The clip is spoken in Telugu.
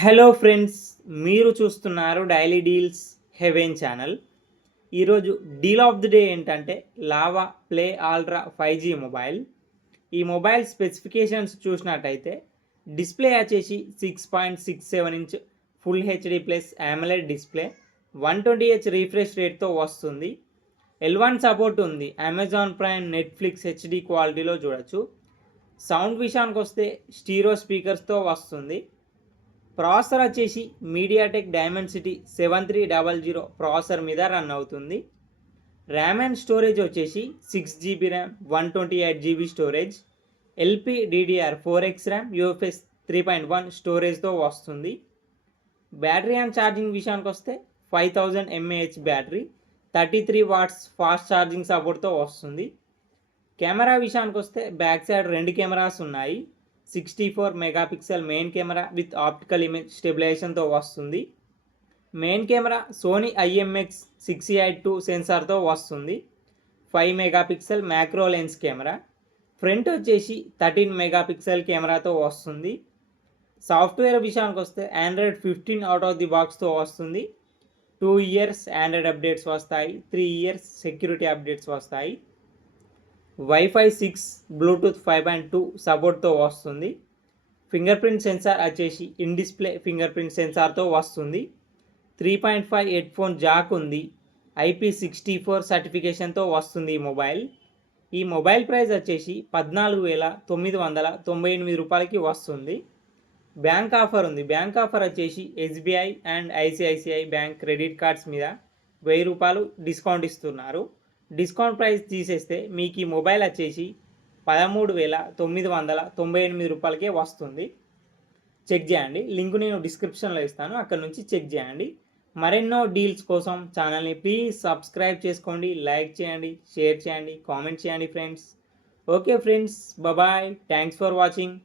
హలో ఫ్రెండ్స్, మీరు చూస్తున్నారు డైలీ డీల్స్ హెవెన్ ఛానల్. ఈరోజు డీల్ ఆఫ్ ది డే ఏంటంటే Lava play ultra 5G mobile. ఈ మొబైల్ స్పెసిఫికేషన్స్ చూసినట్టయితే డిస్ప్లే వచ్చేసి 6.67 inch full HD plus AMOLED display, 120Hz refresh రేట్తో వస్తుంది. L1 సపోర్ట్ ఉంది. అమెజాన్ ప్రైమ్, నెట్ఫ్లిక్స్ హెచ్డి క్వాలిటీలో చూడొచ్చు. సౌండ్ విషయానికి వస్తే స్టీరో స్పీకర్స్తో వస్తుంది. ప్రాసెసర్ వచ్చేసి మీడియాటెక్ డైమెన్సిటీ 7300 ప్రాసెసర్ మీద రన్ అవుతుంది. ర్యామ్ అండ్ స్టోరేజ్ వచ్చేసి 6GB RAM, 128GB storage, LPDDR4X RAM, UFS 3.1 స్టోరేజ్తో వస్తుంది. బ్యాటరీ అండ్ ఛార్జింగ్ విషయానికి వస్తే 5000 mAh battery, 33 watts fast charging సపోర్ట్తో వస్తుంది. కెమెరా విషయానికి వస్తే బ్యాక్ సైడ్ 2 కెమెరాస్ ఉన్నాయి. 64 megapixel main camera with optical image స్టెబిలైజేషన్తో వస్తుంది. మెయిన్ కెమెరా సోనీ IMX682 సెన్సార్తో వస్తుంది. 5 megapixel macro lens camera. Front వచ్చేసి 13 మెగాపిక్సెల్ కెమెరాతో వస్తుంది. సాఫ్ట్వేర్ విషయానికి వస్తే ఆండ్రాయిడ్ 15 అవుట్ ఆఫ్ ది బాక్స్తో వస్తుంది. 2 ఇయర్స్ ఆండ్రాయిడ్ అప్డేట్స్ వస్తాయి, 3 ఇయర్స్ సెక్యూరిటీ అప్డేట్స్ వస్తాయి. వైఫై 6, బ్లూటూత్ 5.2 సపోర్ట్తో వస్తుంది. ఫింగర్ ప్రింట్ సెన్సార్ వచ్చేసి ఇన్ డిస్ప్లే ఫింగర్ ప్రింట్ సెన్సార్తో వస్తుంది. 3.5 హెడ్ ఫోన్ జాక్ ఉంది. IP64 సర్టిఫికేషన్తో వస్తుంది ఈ మొబైల్. ఈ మొబైల్ ప్రైస్ వచ్చేసి 14,998 రూపాయలకి వస్తుంది. బ్యాంక్ ఆఫర్ ఉంది. బ్యాంక్ ఆఫర్ వచ్చేసి SBI and ICICI bank credit cards మీద 1000 రూపాయలు డిస్కౌంట్ ఇస్తున్నారు. డిస్కౌంట్ ప్రైస్ తీసేస్తే మీకు ఈ మొబైల్ వచ్చేసి 13,998 రూపాయలకే వస్తుంది. చెక్ చేయండి. లింక్ నేను డిస్క్రిప్షన్లో ఇస్తాను, అక్కడ నుంచి చెక్ చేయండి. మరెన్నో డీల్స్ కోసం ఛానల్ని ప్లీజ్ సబ్స్క్రైబ్ చేసుకోండి, లైక్ చేయండి, షేర్ చేయండి, కామెంట్ చేయండి friends. Okay friends, bye. Thanks for watching.